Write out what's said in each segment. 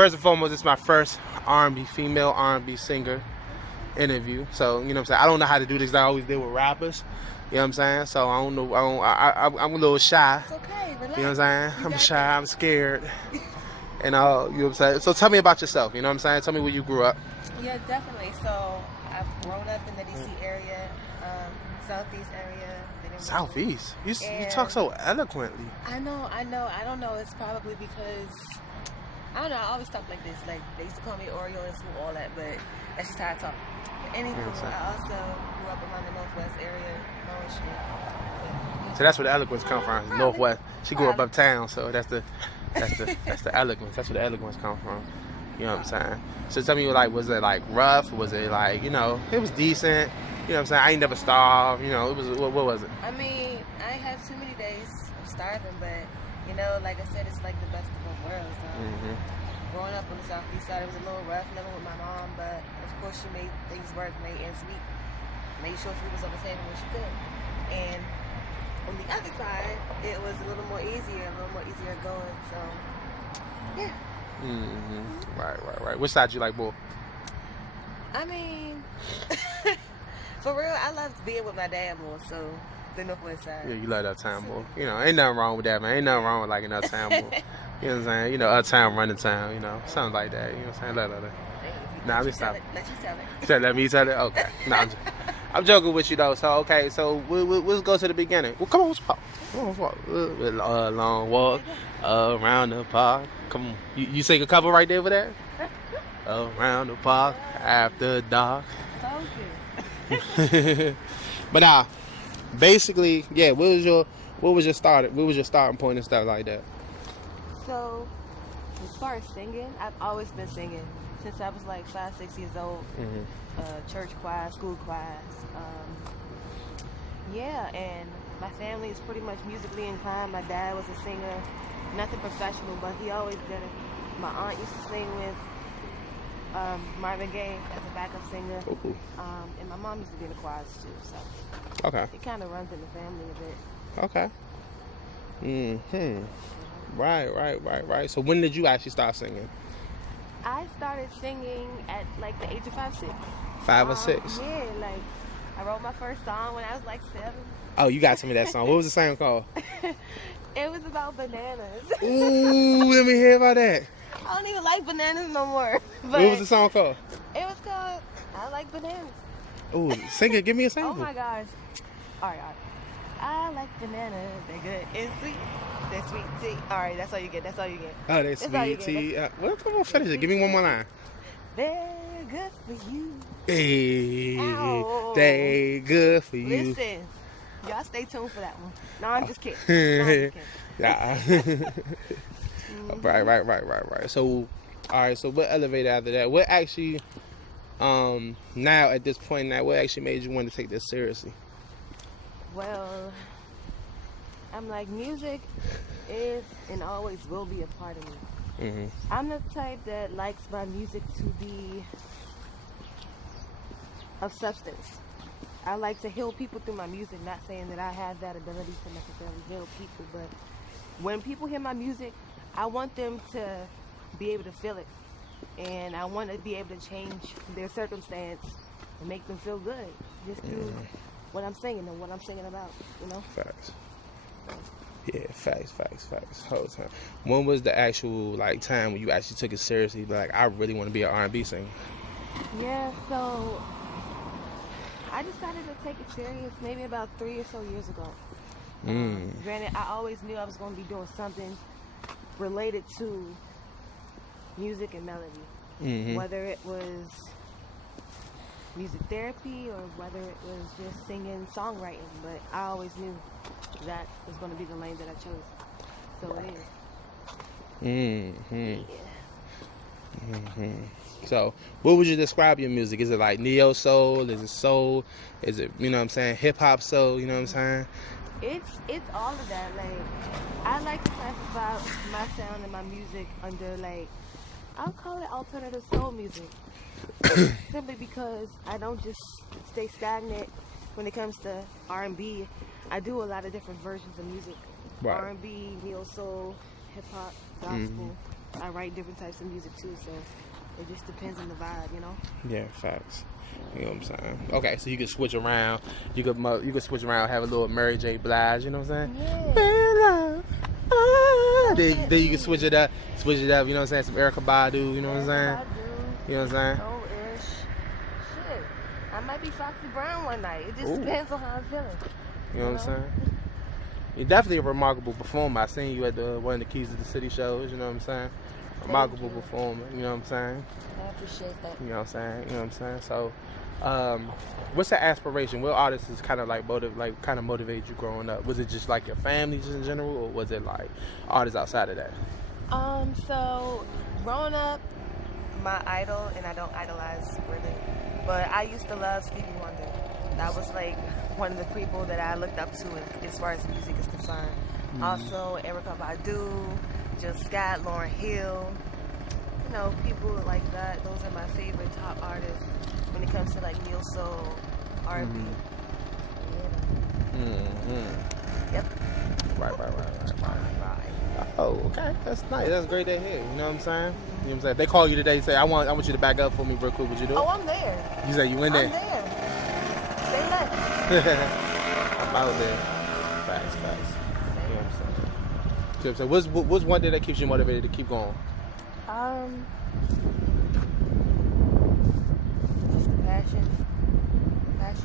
First and foremost, it's my first R&B female R&B singer interview. So, you know what I'm saying? I don't know how to do this. I always deal with rappers. You know what I'm saying? So I don't know. I'm a little shy. It's okay. Relax. You know what I'm saying? I'm shy. I'm scared. And you know what I'm saying? So tell me about yourself. You know what I'm saying? Tell me where you grew up. Yeah, definitely. So I've grown up in the DC area, Southeast area. Southeast? You talk so eloquently. I know. I don't know. It's probably because I don't know. I always talk like this. Like they used to call me Oreo in school, all that, but that's just how I talk. But anywho, I also grew up around the Northwest area, Morris Street. Yeah. So that's where the eloquence come from. Probably. Northwest. She grew up uptown, so that's the eloquence. That's where the eloquence come from. You know what I'm saying? So tell me, like, was it like rough? Was it like, you know, it was decent? You know what I'm saying? I ain't never starved. You know, it was what was it? I mean, I ain't had too many days of starving, but you know, like I said, it's like the best of both worlds. Growing up on the Southeast side, it was a little rough living with my mom, but of course she made things work, made ends meet, made sure food was on the table when she could. And on the other side, it was a little more easier going. So, yeah. Right. Which side you like more? I mean, for real, I love being with my dad more, so the Northwest side. Yeah, you love uptown more. You know, ain't nothing wrong with that, man. Ain't nothing wrong with liking uptown more. You know what I'm saying? You know, uptown running town, you know, something like that. You know what I'm saying? Love that. Nah, let me stop. Let you tell it. Let me tell it? Okay. Nah, I'm joking with you, though. So, okay, so we'll go to the beginning. Well, come on, let's walk. A long walk around the park. Come on. You sing a couple right there for that? Around the park after dark. Okay. But basically, yeah. What was your starting point and stuff like that? So, as far as singing, I've always been singing since I was like 5, 6 years old. Church choir, school choirs. Yeah, and my family is pretty much musically inclined. My dad was a singer, nothing professional, but he always did it. My aunt used to sing with Marvin Gaye as a backup singer. And my mom used to be in the choirs too, so okay, it kind of runs in the family a bit. Okay. Right. So when did you actually start singing? I started singing at like the age of 5, 6. 5 or 6? Yeah, like I wrote my first song when I was like 7. Oh, you got to me that song. What was the song called? It was about bananas. Ooh, let me hear about that. I don't even like bananas no more. What was the song called? It was called I Like Bananas. Ooh, sing it. Give me a sample. Oh my gosh. All right. I like bananas. They're good and sweet. They're sweet tea. All right, that's all you get. Oh, they're sweet tea. Well, come on, finish it. Give me one more line. They're good for you. Hey, Ow. they good for you. Listen, y'all stay tuned for that one. No, I'm just kidding. Yeah. Right. So, all right. So, what elevated after that? What actually, now at this point, what actually made you want to take this seriously? Well, I'm like, music is and always will be a part of me. I'm the type that likes my music to be of substance. I like to heal people through my music, not saying that I have that ability to necessarily heal people, but when people hear my music, I want them to be able to feel it. And I want to be able to change their circumstance and make them feel good just through what I'm singing and what I'm singing about, you know? Facts. Yeah, facts. Whole time. When was the actual like time when you actually took it seriously? Like, I really want to be an R&B singer. Yeah, so I decided to take it serious maybe about 3 or so years ago. Granted, I always knew I was going to be doing something related to music and melody, whether it was music therapy or whether it was just singing, songwriting, but I always knew that was going to be the lane that I chose. So it is. So, what would you describe your music? Is it like neo soul? Is it soul? Is it, you know what I'm saying, hip hop soul? You know what I'm saying? It's all of that. Like, I like to classify my sound and my music under, like, I'll call it alternative soul music. Simply because I don't just stay stagnant when it comes to R&B. I do a lot of different versions of music. Right. R&B, neo soul, hip hop, gospel. I write different types of music too, so it just depends on the vibe, you know. Yeah, facts. You know what I'm saying? Okay, so you can switch around. You could switch around, have a little Mary J. Blige. You know what I'm saying? Yeah. When love, then you can switch it up. You know what I'm saying? Some Erykah Badu. You know what I'm saying? I do. You know what I'm saying? Oh-ish. Shit. I might be Foxy Brown one night. It just Ooh. depends on how I'm feeling. You know what I'm saying? You're definitely a remarkable performer. I seen you at one of the Keys to the City shows. You know what I'm saying? Remarkable performer. You know what I'm saying? I appreciate that. You know what I'm saying? You know what I'm saying? So, what's the aspiration? What artists is kind of motivated you growing up? Was it just like your family just in general, or was it like artists outside of that? So growing up, my idol, and I don't idolize really, but I used to love Stevie Wonder. That was like one of the people that I looked up to as far as music is concerned. Also, Erykah Badu, Jill Scott, Lauryn Hill, you know, people like that. Those are my favorite top artists when it comes to like neo soul, R&B. Yep. Right. Oh, okay. That's nice. That's great to hear. You know what I'm saying? You know what I'm saying? If they call you today, say I want you to back up for me real quick. Would you do it? Oh, I'm there. You say you in there? I'm there. Say less. I'm out there. Facts. You know what I'm saying? You know what I'm saying? What's one thing that keeps you motivated to keep going? Just the passion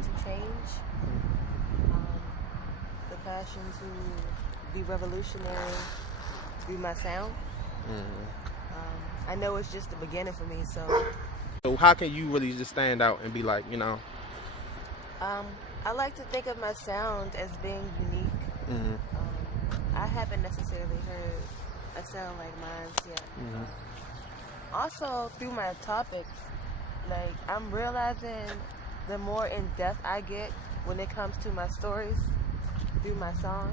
to change, the passion to be revolutionary through my sound. I know it's just the beginning for me, So how can you really just stand out and be like, you know? I like to think of my sound as being unique. I haven't necessarily heard a sound like mine yet. Also, through my topics, like I'm realizing the more in depth I get when it comes to my stories through my songs,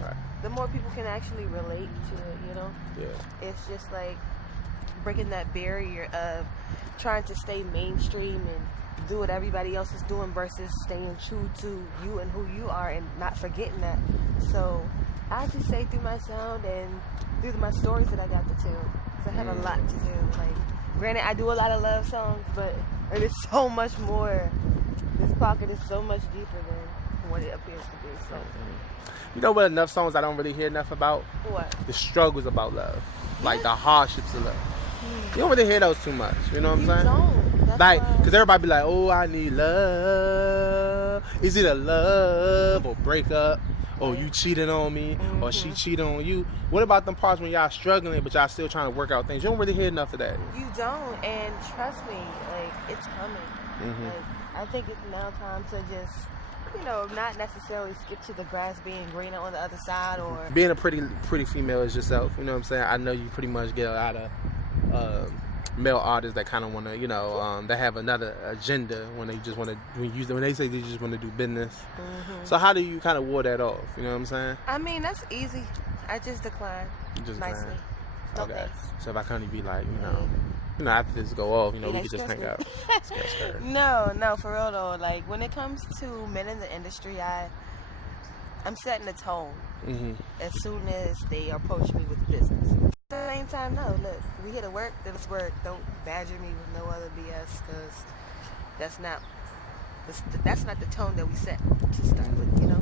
Right. the more people can actually relate to it, you know? Yeah. It's just like breaking that barrier of trying to stay mainstream and do what everybody else is doing versus staying true to you and who you are and not forgetting that. So I actually say through my sound and through my stories that I got to tell. Because I have a lot to do. Like, granted, I do a lot of love songs, but it is so much more. This pocket is so much deeper than what it appears to be. So. You know what? Enough songs I don't really hear enough about. What? The struggles about love, like the hardships of love. You don't really hear those too much. You know what I'm saying? Don't. That's Like, why. because everybody be like, oh, I need love. Is it a love or break up? Or you cheated on me, or she cheated on you. What about them parts when y'all struggling, but y'all still trying to work out things? You don't really hear enough of that. You don't, and trust me, like, it's coming. Like, I think it's now time to just, you know, not necessarily skip to the grass being greener on the other side, or Being a pretty female is yourself. You know what I'm saying? I know you pretty much get a lot of male artists that kind of want to, you know, they have another agenda when they just want to, when they say they just want to do business. So how do you kind of ward that off? You know what I'm saying? I mean, that's easy. I just decline You just nicely. grind. No Okay. thanks. So if I kind of be like, you know, after this go off, you know, Yeah, we could just hang skirt, out. Skirt. No, for real though. Like, when it comes to men in the industry, I'm setting the tone as soon as they approach me with business. At the same time, no, look, we here to work, then it's work. Don't badger me with no other BS, because that's not the tone that we set to start with, you know?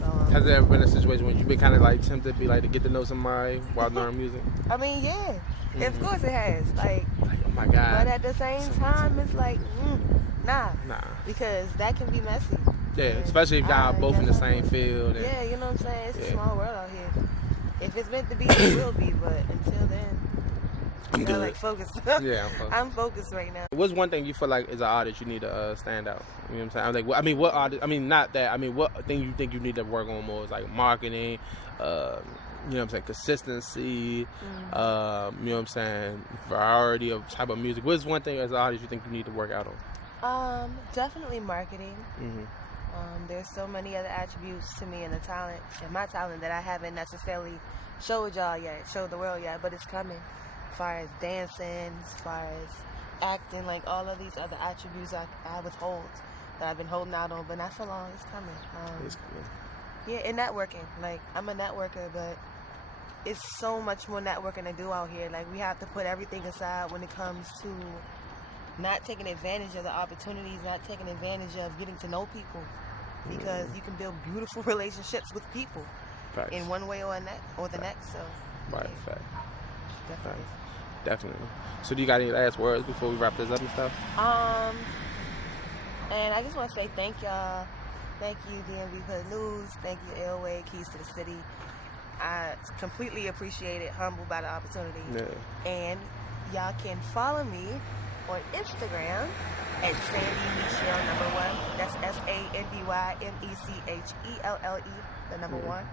So, Has there ever been a situation when you've been kind of like tempted to be like to get to know somebody while doing music? I mean, yeah. Of course it has. Like, Like, oh my God. but at the same time, it's like, nah. Nah. Because that can be messy. Yeah, And especially if y'all I both in the guess same field. And, Yeah, you know what I'm saying? It's Yeah. a small world out here. If it's meant to be, it will be. But until then, I'm you gotta, good. like, focus. Yeah, I'm focused. I'm focused right now. What's one thing you feel like as an artist you need to stand out? You know what I'm saying? I'm like, what artist? I mean, not that. I mean, what thing you think you need to work on more is like marketing. You know what I'm saying? Consistency. You know what I'm saying? Variety of type of music. What's one thing as an artist you think you need to work out on? Definitely marketing. There's so many other attributes to me and my talent that I haven't necessarily showed y'all yet, showed the world yet, but it's coming. As far as dancing, as far as acting, like all of these other attributes I withhold that I've been holding out on, but not for long. It's coming. It's cool. Yeah, and networking. Like, I'm a networker, but it's so much more networking to do out here. Like, we have to put everything aside when it comes to not taking advantage of the opportunities, not taking advantage of getting to know people, because you can build beautiful relationships with people Facts. in one way or the next. So, Right, yeah, fact. definitely. Definitely. So do you got any last words before we wrap this up and stuff? And I just want to say thank y'all. Thank you, DMV Hood News. Thank you, Airway, Keys to the City. I completely appreciate it. Humbled by the opportunity. Yeah. And y'all can follow me on Instagram at Sandy Michelle #1. That's SandyMechelle, the number 1.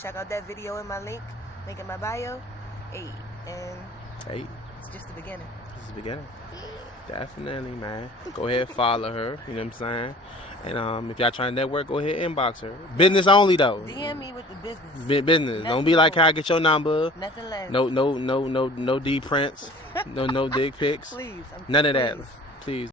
Check out that video in my link in my bio. And it's just the beginning. This is the beginning. Definitely, man. Go ahead, follow her. You know what I'm saying? And if y'all trying to network, go ahead, inbox her. Business only though. DM me with the business. Business. Nothing Don't be like, more. "Can I get your number?" Nothing less. No D prints. No dick pics. Please. None of that. Please. Please.